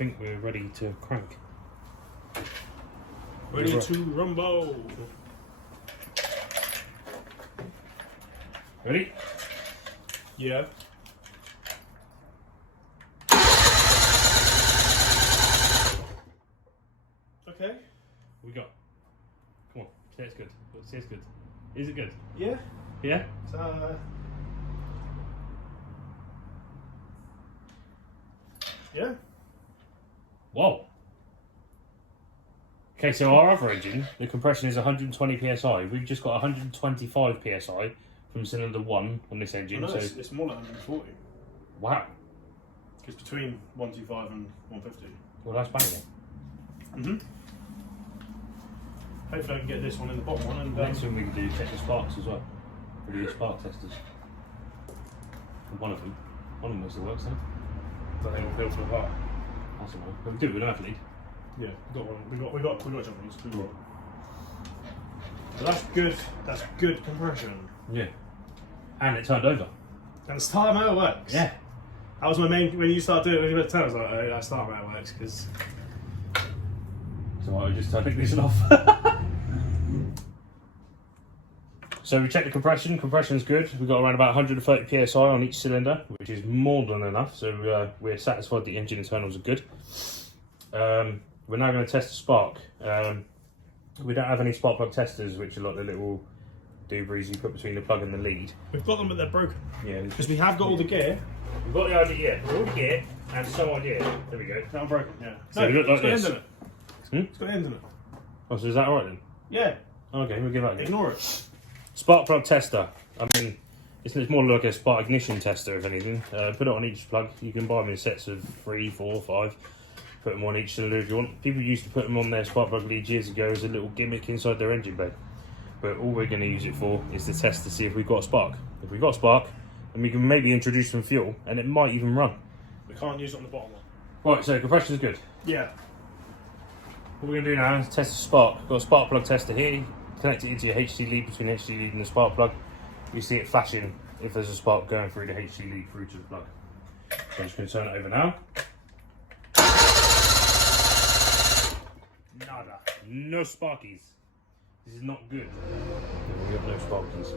think we're ready to crank. Ready to rumble. Ready? Yeah. Okay. We got. Come on, say it's good. Say it's good. Is it good? Yeah. Yeah? Yeah. Whoa. Okay, so our other engine, the compression is 120 psi. We've just got 125 psi from cylinder 1 on this engine. No, so it's more like 140. wow. It's between 125 and 150. Well, that's banging. Hopefully I can get this one in the bottom one. And Next one we can do check the sparks as well. We do spark testers. One of them still works then. But they will build for apart. That's all right. But we do it with an athlete. Yeah, got one. We got jumpers. But that's good. That's good compression. Yeah. And it turned over. And the starter motor works. Yeah. That was my main. When you started doing it, when you went to turn, I was like, oh, that starter motor works because. So I just take this off. So we checked the compression. Compression's good. We've got around about 130 psi on each cylinder, which is more than enough. So we're satisfied the engine internals are good. We're now going to test the spark. We don't have any spark plug testers, which are like the little doobies you put between the plug and the lead. We've got them, but they're broken. Yeah, Because we have got all the gear. we've got the idea. All the gear and some idea. There we go. They're broken. Yeah. So they look like it's this. got ends in it. It's got ends in it. Oh, so is that alright then? Yeah. Okay, we'll give that a go. Ignore it. Spark plug tester. I mean, it's more like a spark ignition tester, if anything. Put it on each plug. You can buy them in sets of 3, 4, 5. Put them on each cylinder if you want. People used to put them on their spark plug leads years ago as a little gimmick inside their engine bay. But all we're going to use it for is to test to see if we've got a spark. If we've got a spark, then we can maybe introduce some fuel, and it might even run. We can't use it on the bottom one. Right, so compression is good. Yeah. What we're going to do now is test the spark. We've got a spark plug tester here. Connect it into your HC lead between the HC lead and the spark plug. You see it flashing if there's a spark going through the HC lead through to the plug. So I'm just going to turn it over now. Nada. No sparkies. This is not good. We have no sparkies.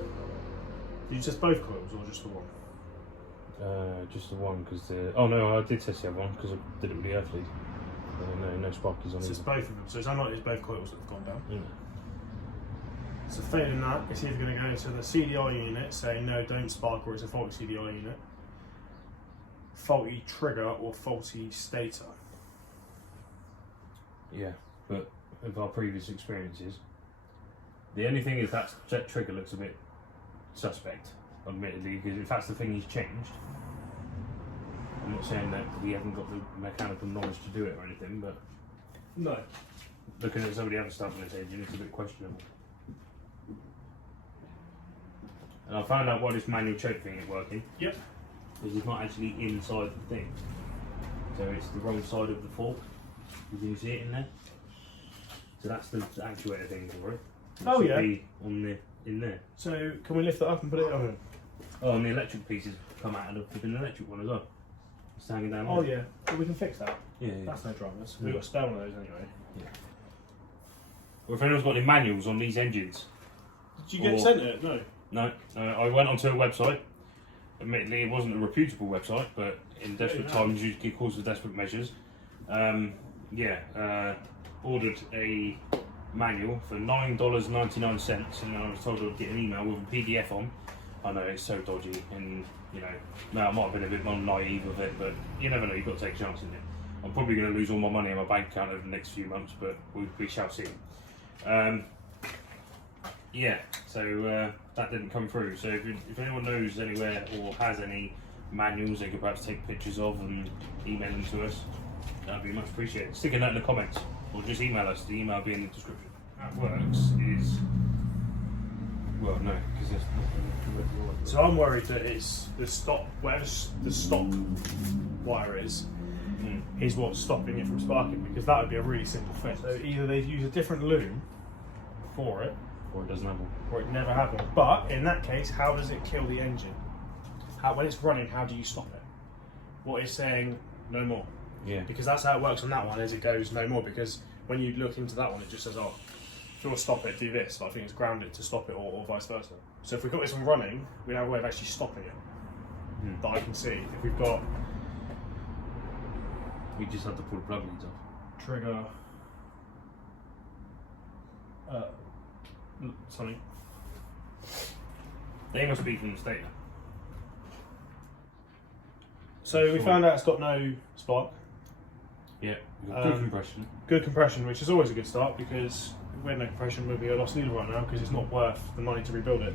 Did you test both coils or just the one? Just the one because the. Oh no, I did test the other one because I did it with the earth lead. No sparkies on So it. it's both of them. So it's unlikely it's both coils that have gone down. Yeah. So failing that, it's either going to go into the CDI unit saying no, don't spark, or it's a faulty CDI unit, faulty trigger, or faulty stator. Yeah, but of our previous experiences, the only thing is that trigger looks a bit suspect, admittedly, because if that's the thing he's changed, I'm not saying that we haven't got the mechanical knowledge to do it or anything, but No. looking at some of the other stuff in this engine, it's a bit questionable. And I found out why this manual choke thing is working. Yep. Because it's not actually inside the thing. So it's the wrong side of the fork. You can see it in there. So that's the actuator thing for it. Oh, should yeah. Be on the in there. So can we lift that up and put it on? Oh, and the electric pieces come out of the flipping electric one as well. It's hanging down. Oh there. yeah. Well, we can fix that. Yeah. That's no dramas. We've got a spare one of those anyway. Yeah. Well, if anyone's got any manuals on these engines. Did you get sent it? No. No, I went onto a website. Admittedly, it wasn't a reputable website, but in desperate times, you get calls for desperate measures. Ordered a manual for $9.99, and I was told I'd get an email with a PDF on. I know it's so dodgy, and you know, now I might have been a bit more naive of it, but you never know. You've got to take a chance in it. I'm probably going to lose all my money in my bank account over the next few months, but we shall see. So that didn't come through. So if anyone knows anywhere or has any manuals they could perhaps take pictures of and email them to us, that'd be much appreciated. Stick a note in the comments or just email us. The email will be in the description. How it works is, well, no, because there's nothing. So I'm worried that it's the stop, whatever the stop wire is what's stopping it from sparking, because that would be a really simple fix. So either they use a different loom for it, Or it doesn't happen. or it never happens. But in that case, how does it kill the engine? When it's running, how do you stop it? What is saying no more? Yeah. Because that's how it works on that one, is it goes no more. Because when you look into that one, it just says, oh, if you want to stop it, do this. But I think it's ground it to stop it, or vice versa. So if we've got this one running, we have a way of actually stopping it that I can see. If we've got We just have to pull the plug leads off. trigger something. They must be from the state. So we found out it's got no spark. Yeah, good compression. Good compression, which is always a good start, because if we had no compression, we'd be a lost needle right now, because it's not worth the money to rebuild it.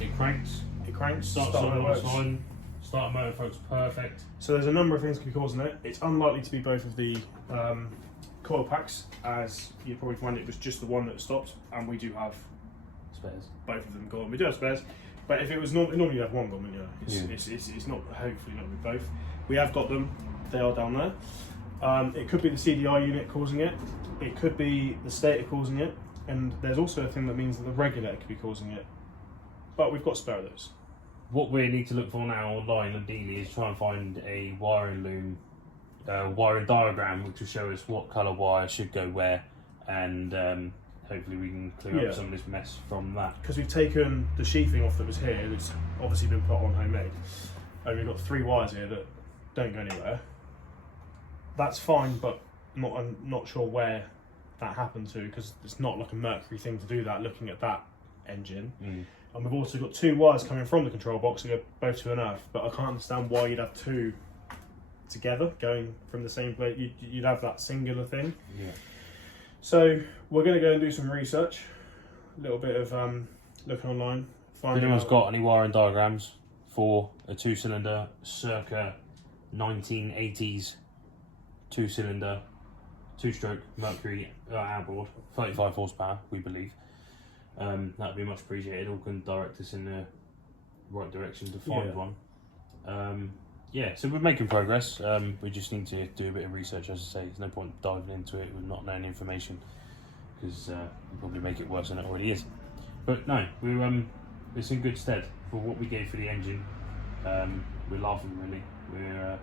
It cranks. It cranks, Starts starter on works. fine. Starter motor folks perfect. So there's a number of things that could be causing it. It's unlikely to be both of the coil packs, as you probably find it was just the one that stopped, and we do have Spares. both of them gone. We do have spares, but if it was normally you have one gone, wouldn't you? Yeah. It's not, hopefully not with both. We have got them. They are down there. It could be the CDI unit causing it. It could be the stator causing it, and there's also a thing that means that the regulator could be causing it. But we've got spare of those. What we need to look for now online, ideally, is try and find a wiring loom, wiring diagram, which will show us what colour wire should go where, and hopefully we can clear up some of this mess from that. Because we've taken the sheathing off that was here, that's obviously been put on homemade, and we've got 3 wires here that don't go anywhere. That's fine, but I'm not sure where that happened to, because it's not like a Mercury thing to do that, looking at that engine. And we've also got 2 wires coming from the control box that go both to an earth, but I can't understand why you'd have 2 together going from the same place. You'd have that singular thing. Yeah. So we're going to go and do some research, a little bit of looking online. If anyone's got any wiring diagrams for a 2-cylinder circa 1980s 2-cylinder 2-stroke Mercury outboard, 35 horsepower, we believe, that would be much appreciated. Or can direct us in the right direction to find one. Yeah, so we're making progress. We just need to do a bit of research, as I say. There's no point diving into it with not knowing the information, because we'll probably make it worse than it already is. But no, we're it's in good stead for what we gave for the engine. We're laughing, really. We're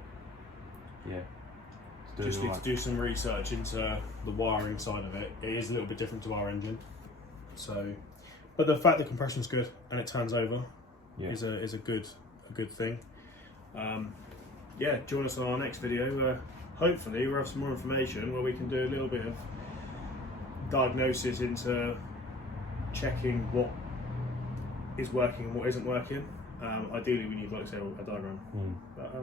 Just need to do some research into the wiring side of it. It is a little bit different to our engine. So, but the fact that compression's good and it turns over is a good thing. Yeah, join us on our next video where hopefully we'll have some more information where we can do a little bit of diagnosis into checking what is working and what isn't working. Ideally we need, like I say, a diagram. But,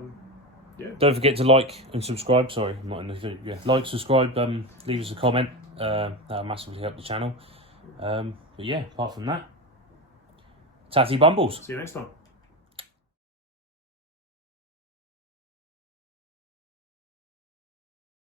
yeah. Don't forget to like and subscribe. Sorry, I'm not in the video. Yeah, like, subscribe, leave us a comment. That'll massively help the channel. But yeah, apart from that, tatty bumbles. See you next time.